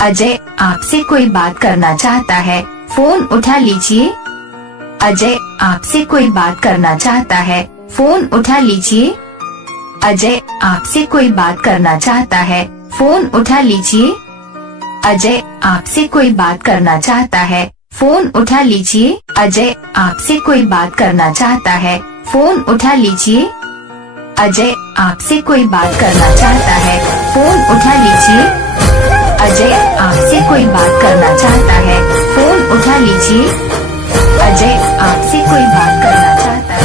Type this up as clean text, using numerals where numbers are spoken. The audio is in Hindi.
अजय आपसे कोई बात करना चाहता है, फोन उठा लीजिए। अजय आपसे कोई बात करना चाहता है, फोन उठा लीजिए। अजय आपसे कोई बात करना चाहता है, फोन उठा लीजिए। अजय आपसे कोई बात करना चाहता है, फोन उठा लीजिए। अजय आपसे कोई बात करना चाहता है, फोन उठा लीजिए। अजय आपसे कोई बात करना चाहता है, फोन उठा लीजिए। अजय आपसे कोई बात करना चाहता है, फोन उठा लीजिए। अजय आपसे कोई बात करना चाहता है।